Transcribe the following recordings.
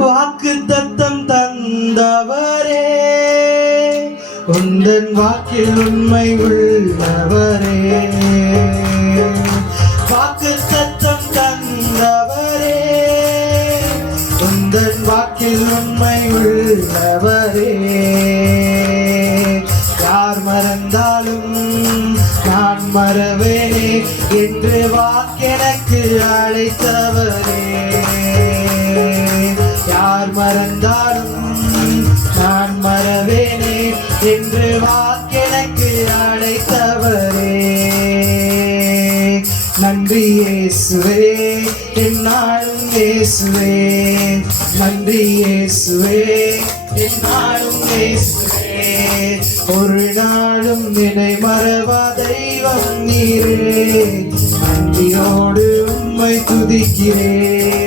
வாக்குத்தத்தம் தந்தவரே, உந்தன் வாக்கில் உண்மை உள்ளவரே. வாக்குத்தத்தம் தந்தவரே, உந்தன் வாக்கில் உண்மை உள்ளவரே. யார் மறந்தாலும் நான் மறவேனே என்று வாக்கெனக்கு அழைத்தவரே. யார் மறந்தாலும் நான் மறவேனே என்று வாக்கெனக்கு அழைத்தவரே. நன்றி இயேசுவே, என்னாலும் இயேசுவே. நன்றி இயேசுவே, என்னாலும் இயேசுவே. ஒரு நாளும் நினை மறவா தெய்வம் நீரே. நன்றியோடு உம்மை துதிக்கிறேன்.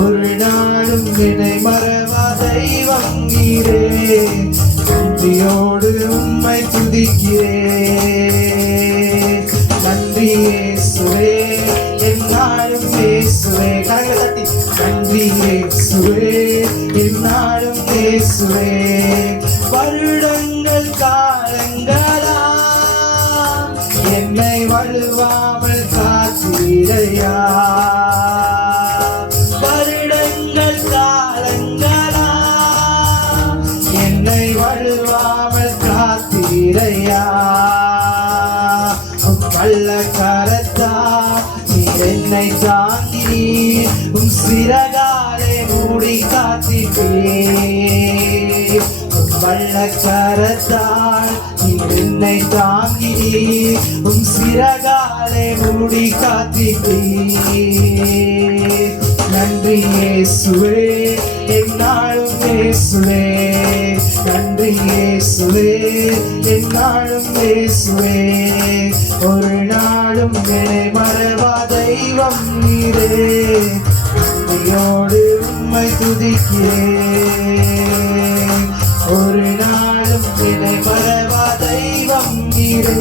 ஒரு நாளும் நினை மறவா தெய்வம் நீரே. நன்றியோடு உம்மை துதிக்கிறேன். நன்றி இயேசுவே, என்னாலும் இயேசுவே. கரங்களை தட்டி நன்றி இயேசுவே, என்னாலும் இயேசுவே. வருடங்கள் காலங்களா என்னை வழுவாமல் காத்தீரையா. வருடங்கள் காலங்களா என்னை வழுவாமல் காத்தீரையா. கள்ளக்கரத்தா நீர் என்னை தாங்கி உம் சிறகாலே மூடி காத்தீர். வள்ளக்கரத்தால் நீர் என்னை தாங்கி உம் சிறகாலே மூடி காத்தீர். நன்றி இயேசுவே, என்னாலும் இயேசுவே. நன்றி இயேசுவே, என்னாலும் இயேசுவே. ஒரு நாளும் என்னை மறவா தெய்வம் நீரே. நன்றியோடு உம்மை துதிக்கிறேன். ஒரு நாளும் என்னை மறவா தெய்வம் நீரே.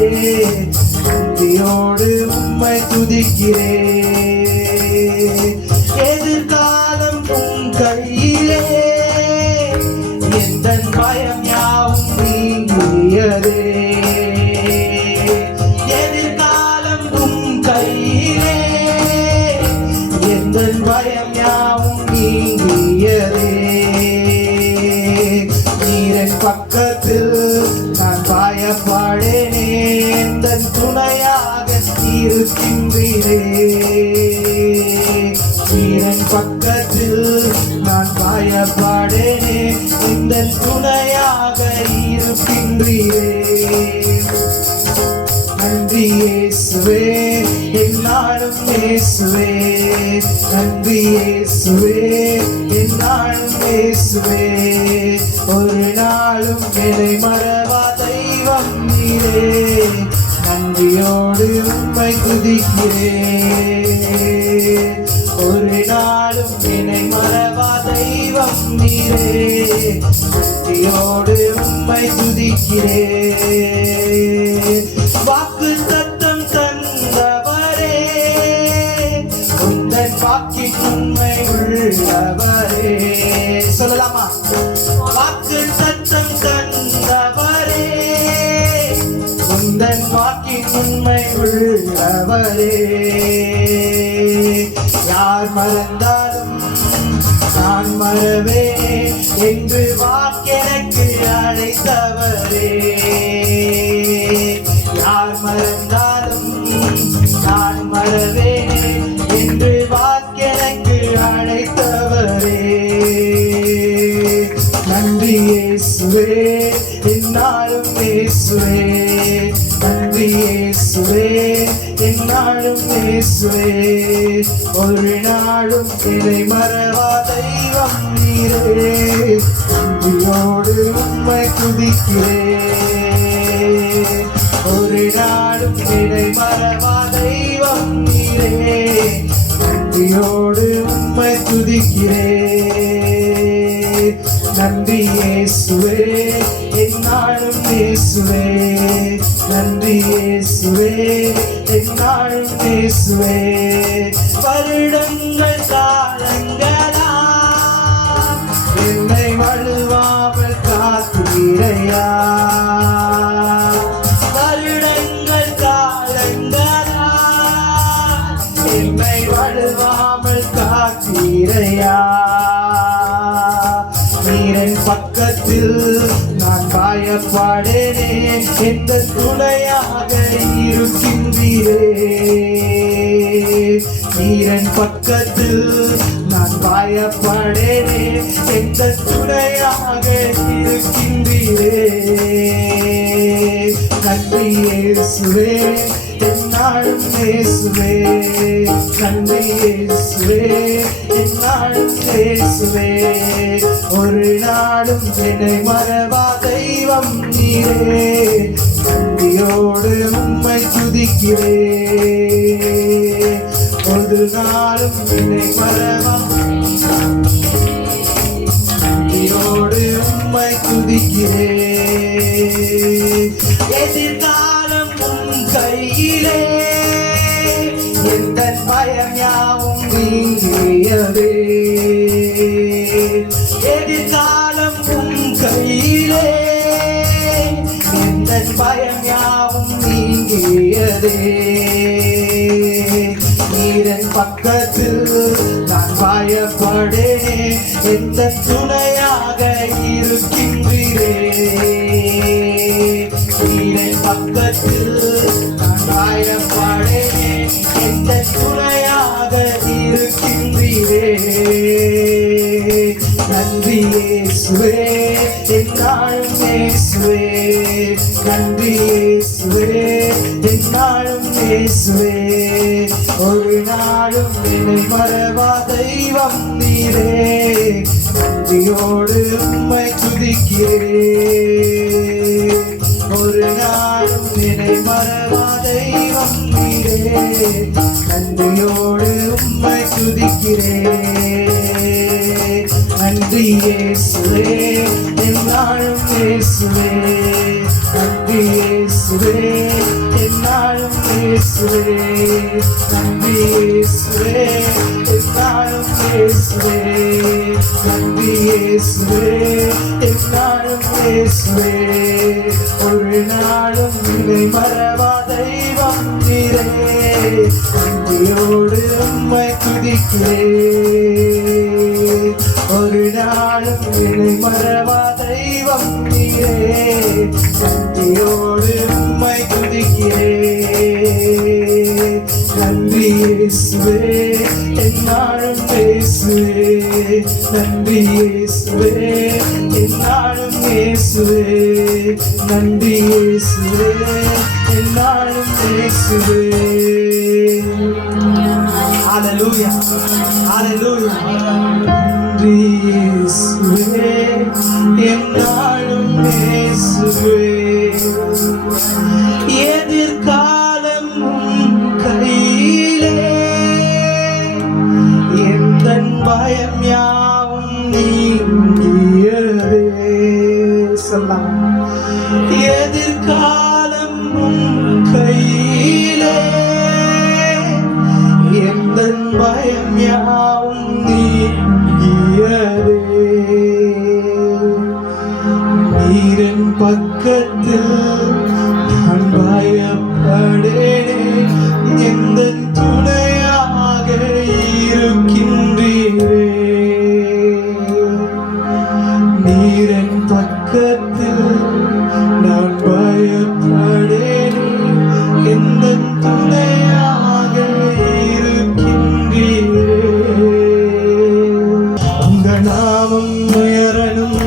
நன்றியோடு உம்மை துதிக்கிறேன். எதிர்காலம் உம் கையிலே, எந்தன் பயம் யாவும் நீங்கியதே. எதிர்காலம் உம் கையிலே, எந்தன் பயம் யாவும் நீங்கியதே. நீரன் பக்கத்தில் நான் பயப்படேனே, எந்தன் துணையாக இருக்கின்றீரே. நீரன் பக்கத்தில் நான் பயப்படேனே, எந்தன் துணையாக இருக்கின்றீரே. நன்றி இயேசுவே, என்னாலும் இயேசுவே. நன்றி இயேசுவே, என்னாலும் இயேசுவே. ஒரு நாளும் என்னை மறவா தெய்வம் நீரே. நன்றியோடு உம்மை துதிக்கிறேன். ஒரு நாளும் என்னை மறவா தெய்வம் நீரே. நன்றியோடு உம்மை துதிக்கிறேன். வாக்குத்தத்தம் தந்தவரே, உந்தன் வாக்கின் உண்மை உள்ளவரே. சொல்லலாமா? வாக்குத்தத்தம் தந்தவரே, உந்தன் வாக்கின் உண்மை உள்ளவரே. யார் மறந்தாலும் நான் மறவேன் என்று வாக்கெனக்கு அழைத்தவரே. யார் மறந்தாலும் நான் மறவேன் என்று வாக்கெனக்கு அழைத்தவரே. நன்றி இயேசுவே, என்னாலும் இயேசுவே. நன்றி இயேசுவே, என்னாலும் இயேசுவே. ஒரு நாளும் என்னை மறவா தெய்வம் நீரே. நன்றியோடு உம்மை துதிக்கிறேன். ஒரு நாளும் என்னை மறவா தெய்வம் நீரே. நன்றியோடு உம்மை துதிக்கிறேன். நன்றி இயேசுவே, என்னாலும் இயேசுவே. நன்றி இயேசுவே, என்னாலும் இயேசுவே. வருடங்கள் காலங்களா காத்தீரையா. நீரின் பக்கத்தில் நான் பயப்படேனே, எந்த துணையாக இருக்கின்றீரே. நீரின் பக்கத்தில் நான் பயப்படேனே, எந்த துணையாக இருக்கின்றீரே. நன்றி இயேசுவே, என்னாலும் இயேசுவே. நன்றி இயேசுவே, என்னாலும் இயேசுவே. ஒரு நாளும் என்னை மறவா தெய்வம் நீரே. நன்றியோடு உம்மை துதிக்கிறேன். ஒரு நாளும் என்னை மறவா நன்றியோடு உம்மை துதிக்கிறேன். எதிர்காலம் உம் கையிலே, எந்த பயம் யாவும் நீங்கியதே. எதிர்காலம் உம் கையிலே, எந்த பயம் யாவும் நீங்கியதே. நீரின் பக்கத்தில் நான் பயப்படேனே, எந்த துணையாக இருக்கின்றீரே. நீரின் பக்கத்தில் நான் பயப்படேனே, எந்த துணையாக இருக்கின்றீரே. நன்றி இயேசுவே, என்னாலும் இயேசுவே. நன்றி இயேசுவே, என்னாலும் இயேசுவே. ஒரு நாளும் என்னை மறவா தெய்வம் நீரே. நன்றியோடு உம்மை துதிக்கிறேன். ஒரு நாளும் என்னை மறவா தெய்வம் நீரே. நன்றியோடு உம்மை துதிக்கிறேன். நன்றி இயேசுவே, என்னாலும் இயேசுவே. நன்றி இயேசுவே, என்னாலும் இயேசுவே. நன்றி இயேசுவே, என்னாலும் இயேசுவே. நன்றி இயேசுவே, என்னாலும் இயேசுவே. ஒரு நாளும் என்னை மறவா தெய்வம் நீரே. நன்றியோடு உம்மை துதிக்கிறேன். ஒரு நாளும் என்னை மறவா தெய்வம் நீரே. நன்றியோடு உம்மை துதிக்கிறேன். நன்றி இயேசுவே, என்னாலும் இயேசுவே. நன்றி இயேசுவே, என்னாலும் இயேசுவே. நன்றி இயேசுவே, என்னாலும் இயேசுவே. ஹல்லேலூயா, ஹல்லேலூயா. நன்றி இயேசுவே, என்னாலும் இயேசுவே. எதிர்காலம் உம் கையிலே, எந்தன் பயம் யாவும் நீங்கியதே. சொல்லலாம். எதிர்காலம் உம் கையிலே, எந்தன் பயம் யாவும் நீங்கியதே. நீரின் பக்கத்தில் நான் பயப்படேனே, எந்த துணையாக இருக்கின்றீரே. நீரின் பக்கத்தில் நான் பயப்படேனே, எந்த துணையாக இருக்கின்றீரே. உங்க நாமம் உயரணும்,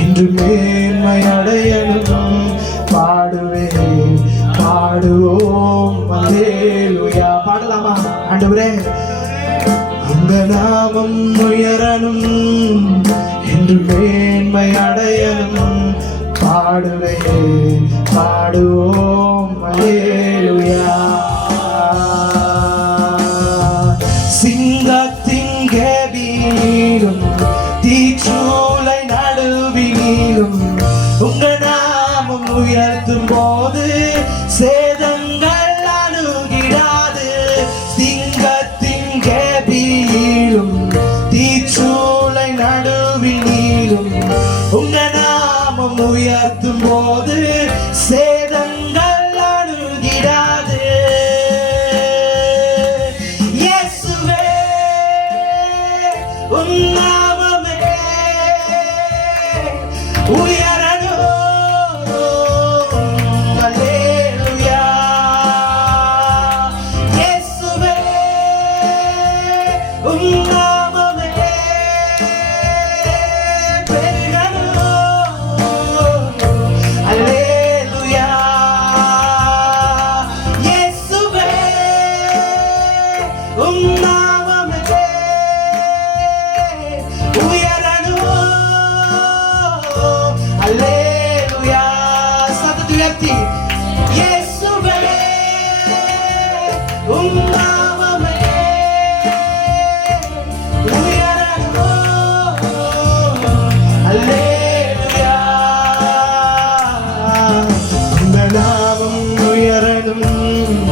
என்று மேன்மை அடையணும். பாடுவேன், பாடுவோம் அல்லேலூயா. பாடலாமா? ஆண்டவரே, உங்க நாமம் உயரணும், என்று மேன்மை அடையணும். பாடுவேன், பாடுவோம் அல்லேலூயா. சிங்கத்தின் கெபீரும் தீச்சூளை நடுவிலும் உங்க நாமம் உயர்த்தும் போது சேதங்கள் அணுகிடாது. சிங்கத்தின் கெபீரும் தீச்சூளை நடுவிலும் உங்க நாமம் உயர்த்தும் போது சேதங்கள் அணுகிடாது. இயேசுவே, உம் நாமமே பெருகணும். அல்லேலூயா. இயேசுவே உம் நாமமே உயரணும். அல்லேலூயா. சத்தத்தை உயர்த்தி இயேசுவே உம் நாமமே உயரணும். அல்லேலூயா. உங்க நாமம் உயரணும்,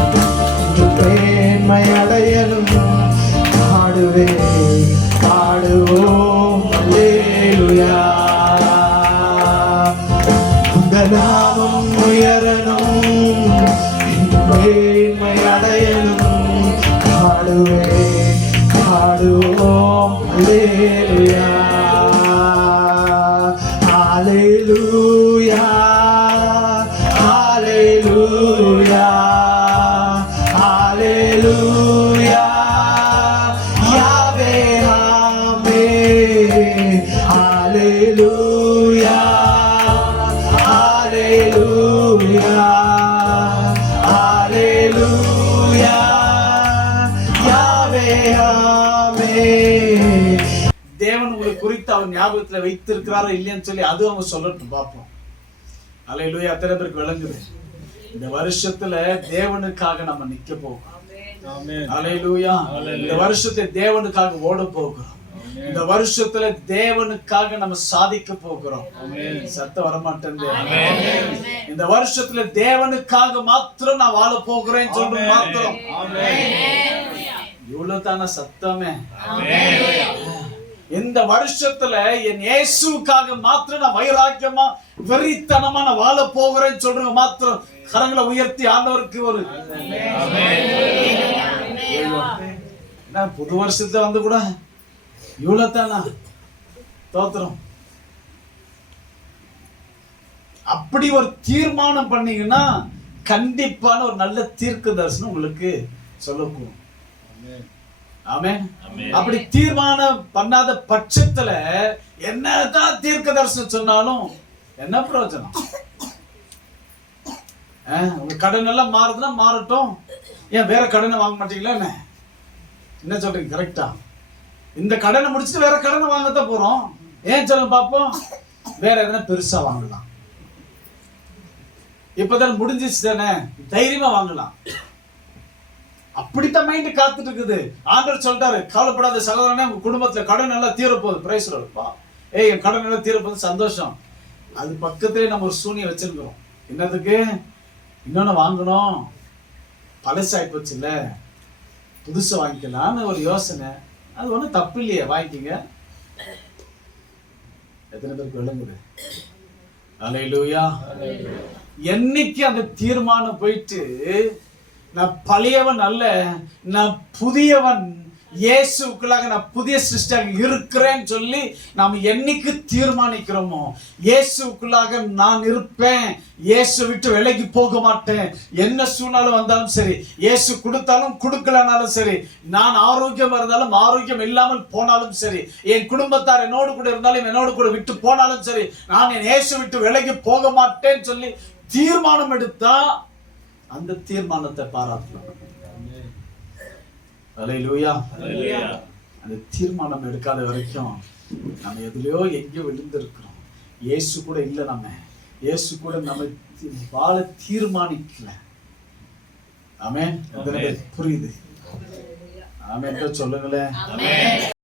மேன்மை அடையணும். பாடுவே பாடுவோம் அல்லேலூயா. உங்க நாமம் உயரணும், மேன்மை அடையணும். பாடுவே பாடுவோம் அல்லேலூயா. ஹalleluya ஹalleluya ஹalleluya. யாவே ஆமே. ஹalleluya ஹalleluya ஹalleluya. யாவே ஆமே. தேவன் உங்களை குறித்து அவர் ஞாபகத்துல வைத்திருக்கிறாரா இல்லையான்னு சொல்லி அது அவங்க சொல்லட்டும் பார்ப்போம். அல்லேலூயா. அத்தனை பேருக்கு விளங்குது. இந்த வருஷத்துல தேவனுக்காக நம்ம நிக்க போகிறோம். அல்லேலூயா. இந்த வருஷத்தை தேவனுக்காக ஓட போகிறோம். இந்த வருஷத்துல தேவனுக்காக நம்ம சாதிக்க போகிறோம். சத்தம் வரமாட்டேன். இந்த வருஷத்துல தேவனுக்காக மாத்திரம் நான் வாழ போகிறேன் சொல்ற மாத்திரம். இவ்வளவு தானே சத்தமே. இந்த வருஷத்துல என் இயேசுக்காக மாத்திரம் நான் வைராக்கியமா வெறித்தனமா நான் வாழ போகிறேன்னு சொல்றவங்க மாத்திரம் கரங்களை உயர்த்தி ஆண்டவருக்கு ஒரு புது வருஷத்துல வந்து கூட இவ்வளவு தானா தோத்திரம். அப்படி ஒரு தீர்மானம் பண்ணீங்கன்னா கண்டிப்பான ஒரு நல்ல தீர்க்க தரிசனம் உங்களுக்கு சொல்லக்கூடும். ஆமென். அப்படி தீர்மானம் பண்ணாத பட்சத்துல என்னதான் தீர்க்க தரிசனம் சொன்னாலும் என்ன பிரயோஜனம்? உங்க கடன் எல்லாம் மாறுதுன்னா மாறட்டும். ஏன் வேற கடனை வாங்க மாட்டீங்களா? என்ன சொல்றீங்க? கரெக்டா? இந்த கடனை முடிச்சுட்டு வேற கடனை வாங்கத்தான் போறோம். ஏன் சொல்லுங்க பாப்போம். வேற எதனா பெருசா வாங்கலாம். இப்பதான் முடிஞ்சிச்சு தானே, தைரியமா வாங்கலாம். அப்படித்தான் மைண்ட் காத்துட்டு இருக்குது. ஆண்டவர் சொல்லிட்டாரு, கவலைப்படாத சகோதரனே, உங்க குடும்பத்துல கடன் நல்லா தீரப்போகுது. பிரைஸ் இருப்பா. என் கடன் நல்லா தீரப்போகுது, சந்தோஷம். அது பக்கத்திலே நம்ம ஒரு சூனியம் வச்சிருக்கிறோம். என்னதுக்கு? இன்னொன்னு வாங்கணும், பழசாய் போச்சு இல்ல, புதுசா வாங்கிக்கலாம்னு ஒரு யோசனை. அது ஒன்றும் தப்பு இல்லையே, வாங்கிக்கங்க. எத்தனை பேருக்கு விளங்குது? அல்லேலூயா. என்னைக்கு அந்த தீர்மானம் போயிட்டு நான் பழையவன் அல்ல, நான் புதியவன், இயேசுக்குள்ளாக நான் புதிய சிருஷ்டியாக இருக்கிறேன்னு சொல்லி நாம் என்னைக்கு தீர்மானிக்கிறோமோ, இயேசுக்குள்ளாக நான் இருப்பேன், இயேசு விட்டு விலகி போக மாட்டேன், என்ன சூழ்நிலை வந்தாலும் சரி, இயேசு கொடுத்தாலும் கொடுக்கலனாலும் சரி, நான் ஆரோக்கியமா இருந்தாலும் ஆரோக்கியம் இல்லாமல் போனாலும் சரி, என் குடும்பத்தார் என்னோடு கூட இருந்தாலும் என்னோடு கூட விட்டு போனாலும் சரி, நான் என் இயேசு விட்டு விலகி போக மாட்டேன்னு சொல்லி தீர்மானம் எடுத்தா அந்த தீர்மானத்தை பாராட்டலாம். அல்லேலூயா. அந்த தீர்மானம் எடுக்காத வரைக்கும் நம்ம எதுலயோ எங்கேயோ விழுந்திருக்கிறோம். இயேசு கூட இல்லை, நம்ம இயேசு கூட நம்ம வாழ தீர்மானிக்கல. ஆமென். புரியுது? ஆமென் சொல்லுங்களேன்.